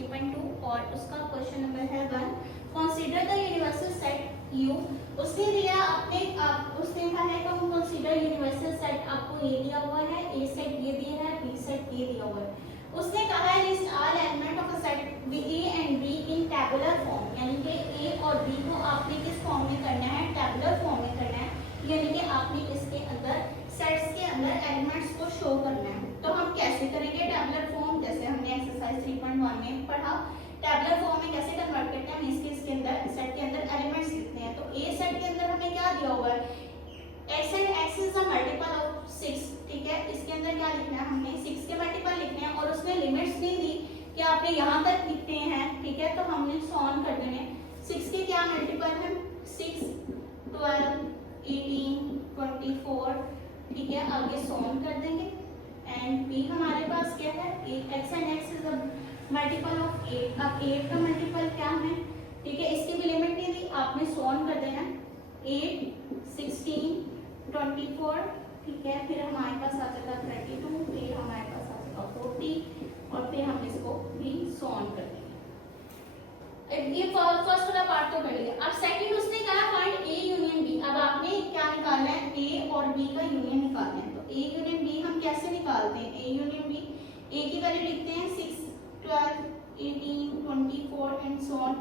3.2 और उसका question number है 1। Consider the universal set you. उसने दिया उसने कहा है कि कंसीडर यूनिवर्सल सेट, आपको ये दिया हुआ है, ए सेट ये दिया है, बी सेट ये दिया हुआ है। उसने कहा है list all element of a set A and be in tabular form, यानी कि ए और बी को आपने किस फॉर्म में करना है, टेबुलर फॉर्म में करना है, यानी कि आपने इसके अंदर सेट्स के अंदर एलिमेंट्स को शो करना है। तो हम कैसे करेंगे टेबुलर फॉर्म, जैसे हमने एक्सरसाइज 3.1 में पढ़ा, टेबुलर फॉर्म में कैसे कन्वर्ट करते हैं, हम इसके अंदर सेट के अंदर एलिमेंट्स लिखते हैं। तो ए सेट के अंदर हमें क्या दिया हुआ है, x and x is the multiple of 6, ठीक है। इसके अंदर क्या लिखना है, हमने 6 के मल्टीपल लिखने हैं और उसने लिमिट्स नहीं दी कि आपने यहाँ तक लिखते हैं, ठीक है। तो हमने सॉल्व कर देने 6 के क्या मल्टीपल है, 6, 12, 18, 24, ठीक है। आगे सॉल्व कर देंगे एंड b हमारे पास क्या है, x and x is the multiple of 8। अब 8 का मल्टीपल क्या है, ठीक है, इसकी भी लिमिट नहीं दी, आपने सॉल्व कर देना 8, 16, 24, ठीक है। फिर हमारे पास आ जाएगा 32, फिर हमारे पास आ जाएगा 40 और फिर हम इसको भी सॉल्व कर देंगे। ये फर्स्ट वाला पार्ट तो कर लिया। अब सेकंड उसने कहा फाइंड ए यूनियन बी। अब आपने क्या निकालना है, ए और बी का यूनियन निकालना है। तो ए यूनियन बी हम कैसे निकालते हैं, ए यूनियन बी, ए की वैल्यू लिखते हैं 6, 12, 18, 24 एंड सो ऑन,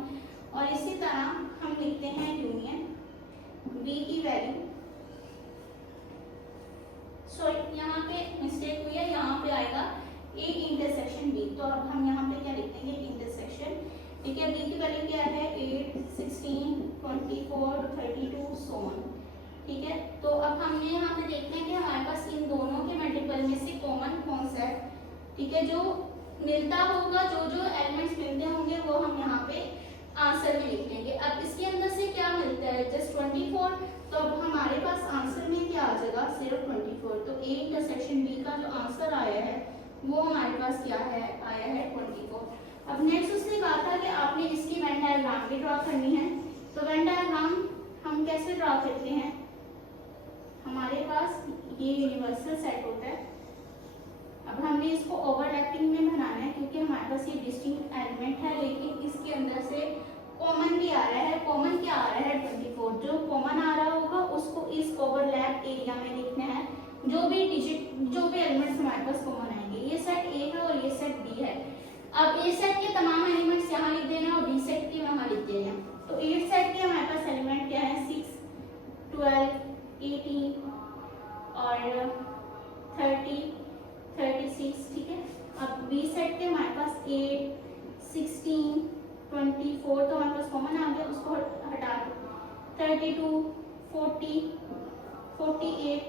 और इसी तरह हम लिखते हैं यूनियन बी की वैल्यू। सॉरी यहाँ पे मिस्टेक हुई है, यहाँ पे आएगा ए इंटरसेक्शन बी। तो अब हम यहाँ पे क्या लिख देंगे, इंटरसेक्शन, ठीक है। बी की वैल्यू क्या है, 8, 16, 24, 32 सो ऑन, ठीक है। तो अब हमने यहाँ पे देखना है कि हमारे पास इन दोनों के मल्टीपल में से कॉमन कौन सा है, ठीक है। जो मिलता होगा, जो जो एलिमेंट्स मिलते होंगे वो हम यहाँ पे आंसर में लिख लेंगे। अब इसके अंदर से क्या मिलता है, जस्ट 24, तो अब हमारे पास आंसर में क्या आ जाएगा, सिर्फ 24। तो ए इंटरसेक्शन बी का जो आंसर आया है वो हमारे पास क्या है, आया है 24। अब नेक्स्ट उसने कहा था कि आपने इसकी वेन डायग्राम भी ड्रॉ करनी है। तो वेन डायग्राम हम कैसे ड्रॉ करते हैं, हमारे पास ये यूनिवर्सल सेट होता है। अब हमने इसको ओवरलैपिंग में बनाना है क्योंकि हमारे पास ये डिस्टिंक्ट एलिमेंट है, लेकिन इसके अंदर से कॉमन भी आ रहा है। कॉमन क्या आ रहा है, 24। जो कॉमन आ रहा होगा उसको इस ओवरलैप एरिया में लिखना है। जो भी डिजिट, जो भी एलिमेंट्स हमारे पास कॉमन आएंगे, ये सेट ए है और ये सेट बी है। अब ए सेट के तमाम एलिमेंट्स यहाँ लिख देना और बी सेट के वहाँ लिख देना। तो ए सेट के हमारे पास एलिमेंट क्या है, 6, 12, 18 और 30, 36, ठीक है। अब बी सेट के हमारे पास 8, 16, 24 तो हमारे पास कॉमन आ गया, उसको हटा दो, 32, 40, 48,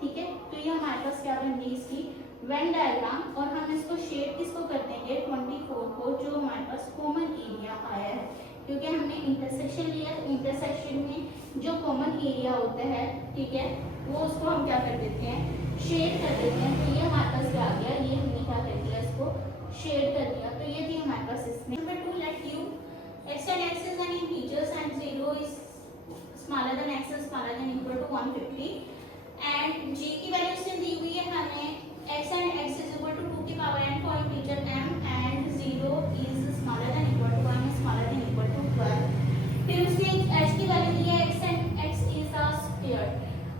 ठीक है। तो ये हमारे पास क्या बन गई इसकी वेन डायग्राम। और हम इसको शेड किसको कर देंगे, 24 को, जो हमारे पास कॉमन एरिया आया है, क्योंकि हमने इंटरसेक्शन लिया। इंटरसेक्शन में जो कॉमन एरिया होता है, ठीक है, वो उसको हम क्या कर देते हैं, शेड कर देते हैं। तो ये हमारे पास क्या आ गया, ये हमने क्या कर दिया, इसको शेड कर दिया। तो ये थी हमारे पास इसमें। Number 2, let you x and x is an integers and 0 is smaller than x is smaller than equal to 150 and g की वैल्यू इसने दी हुई है हमें x and x is equal to 2 की power n for integer m and 0 is smaller than equal to 1 is smaller than equal to 12। फिर उसने h की value दी है x and x is a square।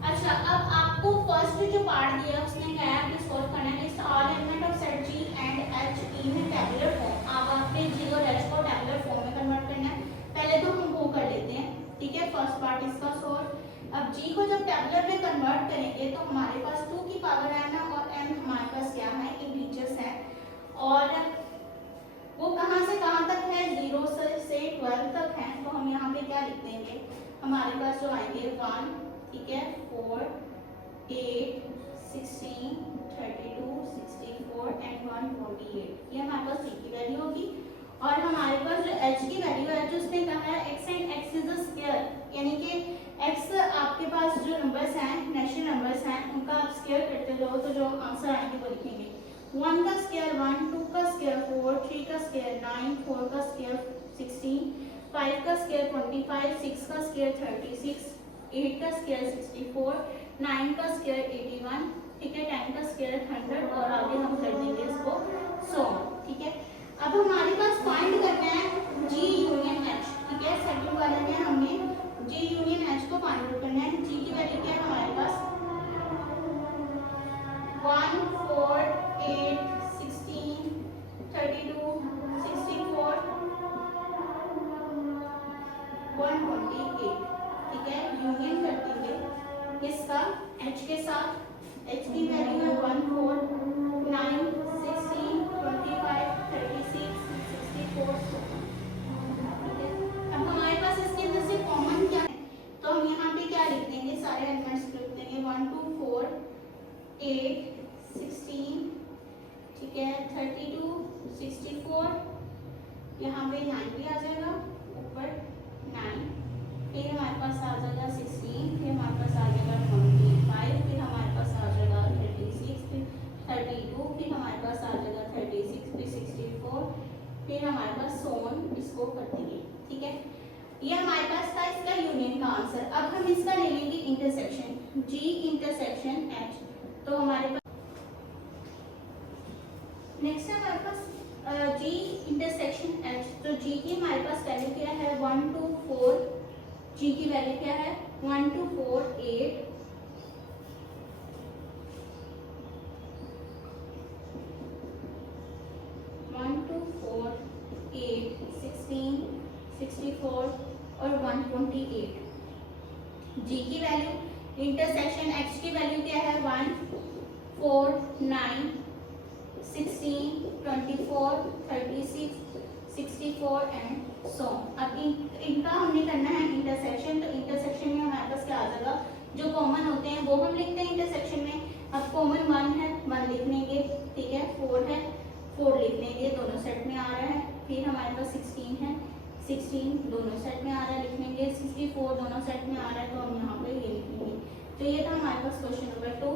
अच्छा, अब आपको फर्स्ट जो part दिया उसने कहा है कि सॉल्व करना है list all element of set g and h in tabular form. अब आपने g और h को टेबुलर फॉर्म में कन्वर्ट करना है। पहले तो हम वो कर लेते हैं, ठीक है, फर्स्ट पार्ट इसका सॉल्व। अब g को जब टेबुलर में कन्वर्ट करेंगे तो हमारे पास 2 की पावर m है और m हमारे पास क्या है, इंटीजर्स है। और वो कहाँ से कहाँ तक है, 0 से 12 तक है। तो हम यहाँ पे क्या लिख देंगे, हमारे पास जो आएंगे 1, ठीक है, 4, 8, 16, 32, 64 एंड 148। ये हमारे पास c की वैल्यू होगी। और हमारे पास जो h की वैल्यू है, जो उसने कहा है x and x is a square, यानी कि x आपके पास जो नंबर्स हैं, नेचुरल नंबर्स हैं, उनका आप स्क्वायर करते जाओ तो जो आंसर आएंगे वो लिखेंगे। 1 का स्क्वायर 1, 2 का स्क्वायर 4, 3 का स्क्वायर 9, 4 का स्क्वायर 16, 5 का स्क्वायर 25, 6 का स्क्वायर 36, 8 का स्क्वायर 64, 9 का स्क्वायर 81, ठीक है, 10 का स्क्वायर 100 और आगे हम कर देंगे इसको 100, ठीक है। अब हमारे पास 8 16, ठीक है, 32 64, यहाँ पे 9 भी आ जाएगा ऊपर 9, फिर हमारे पास आ जाएगा 16, फिर हमारे पास आ जाएगा 25, फिर हमारे पास आ जाएगा 36, फिर 32, फिर हमारे पास आ जाएगा 36, फिर 64, फिर हमारे पास सोन, इसको कर देंगे, ठीक है। ये हमारे पास था इसका यूनियन का आंसर। अब हम इसका ले लेंगे इंटरसेक्शन, G इंटरसेक्शन H। तो हमारे पास नेक्स्ट है हमारे पास G इंटरसेक्शन H। तो G की हमारे पास वैल्यू क्या है 1 2 4, G की वैल्यू क्या है 1 2 4 8, 1 2 4 8 16 64 और 128। G की वैल्यू इंटरसेक्शन H की वैल्यू क्या है 1 4 9 16 24 36 64 एंड सो। अब इनका हमने करना है इंटरसेक्शन। तो इंटरसेक्शन में हमारे पास क्या आ जाएगा, जो कॉमन होते हैं वो हम लिखते हैं इंटरसेक्शन में। अब कॉमन 1 है 1 लिख लेंगे, ठीक है, 4 है 4 लिख लेंगे, दोनों सेट में आ रहा है। फिर हमारे पास 16 है 16 दोनों सेट में आ रहा है, लिख लेंगे। 64 दोनों सेट में आ रहा है, तो हम यहाँ पे ये लिखेंगे। तो ये था हमारे पास क्वेश्चन नंबर 2।